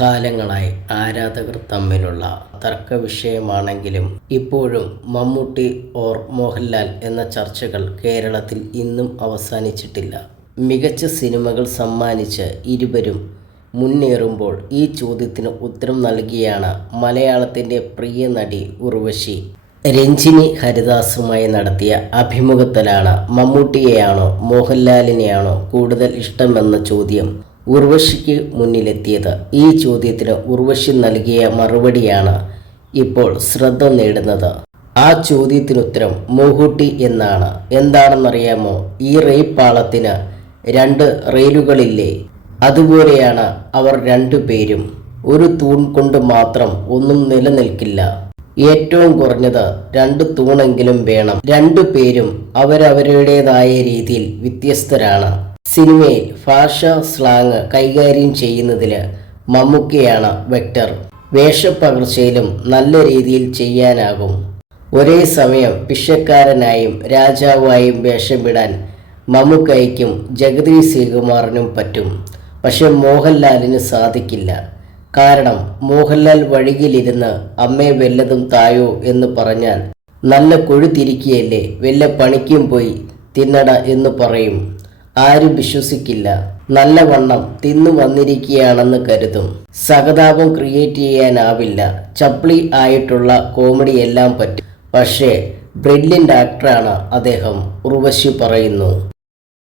കാലങ്ങളായി ആരാധകർ തമ്മിലുള്ള തർക്ക വിഷയമാണെങ്കിലും ഇപ്പോഴും മമ്മൂട്ടി ഓർ മോഹൻലാൽ എന്ന ചർച്ചകൾ കേരളത്തിൽ ഇന്നും അവസാനിച്ചിട്ടില്ല. മികച്ച സിനിമകൾ സമ്മാനിച്ച് ഇരുവരും മുന്നേറുമ്പോൾ ഈ ചോദ്യത്തിന് ഉത്തരം നൽകിയാണ് മലയാളത്തിന്റെ പ്രിയ നടി ഉർവശി. രഞ്ജിനി ഹരിദാസുമായി നടത്തിയ അഭിമുഖത്തിലാണ് മമ്മൂട്ടിയെയാണോ മോഹൻലാലിനെയാണോ കൂടുതൽ ഇഷ്ടമെന്ന ചോദ്യം. ഉർവശിക്ക് മുന്നിലെത്തിയത്. ഈ ചോദ്യത്തിന് ഉർവശി നൽകിയ മറുപടിയാണ് ഇപ്പോൾ ശ്രദ്ധ നേടുന്നത്. ആ ചോദ്യത്തിനുത്തരം മൂഹൂട്ടി എന്നാണ്. എന്താണെന്നറിയാമോ? ഈ റെയിൽ പാളത്തിന് രണ്ട് റെയിലുകളില്ലേ? അതുപോലെയാണ് അവർ രണ്ടുപേരും ഒരു തൂൺ കൊണ്ട് മാത്രം ഒന്നും നിലനിൽക്കില്ല. ഏറ്റവും കുറഞ്ഞത് രണ്ട് തൂണെങ്കിലും വേണം. രണ്ടു പേരും അവരവരുടേതായ രീതിയിൽ വ്യത്യസ്തരാണ്. സിനിമയിൽ ഭാഷ സ്ലാങ് കൈകാര്യം ചെയ്യുന്നതിൽ മമ്മൂക്കയാണ് വെക്ടർ വേഷപ്പകർച്ചയിലും നല്ല രീതിയിൽ ചെയ്യാനാകും. ഒരേ സമയം പിഷക്കാരനായും രാജാവായും വേഷമിടാൻ മമ്മൂക്കയ്ക്കും ജഗതി ശ്രീകുമാറിനും പറ്റും. പക്ഷെ മോഹൻലാലിന് സാധിക്കില്ല. കാരണം മോഹൻലാൽ വഴിയിലിരുന്ന് അമ്മേ വല്ലതും തായോ എന്ന് പറഞ്ഞാൽ നല്ല കൊഴുത്തിരിക്കുകയല്ലേ വല്ല പണിക്കും പോയി തിന്നട എന്ന് പറയും. ആരും വിശ്വസിക്കില്ല. നല്ലവണ്ണം തിന്നു വന്നിരിക്കുകയാണെന്ന് കരുതും. സഹതാപം ക്രിയേറ്റ് ചെയ്യാനാവില്ല. ചപ്ലി ആയിട്ടുള്ള കോമഡി എല്ലാം പറ്റും. പക്ഷേ ബ്രില്യന്റ് ആക്ടറാണ് അദ്ദേഹം ഉർവശി പറയുന്നു.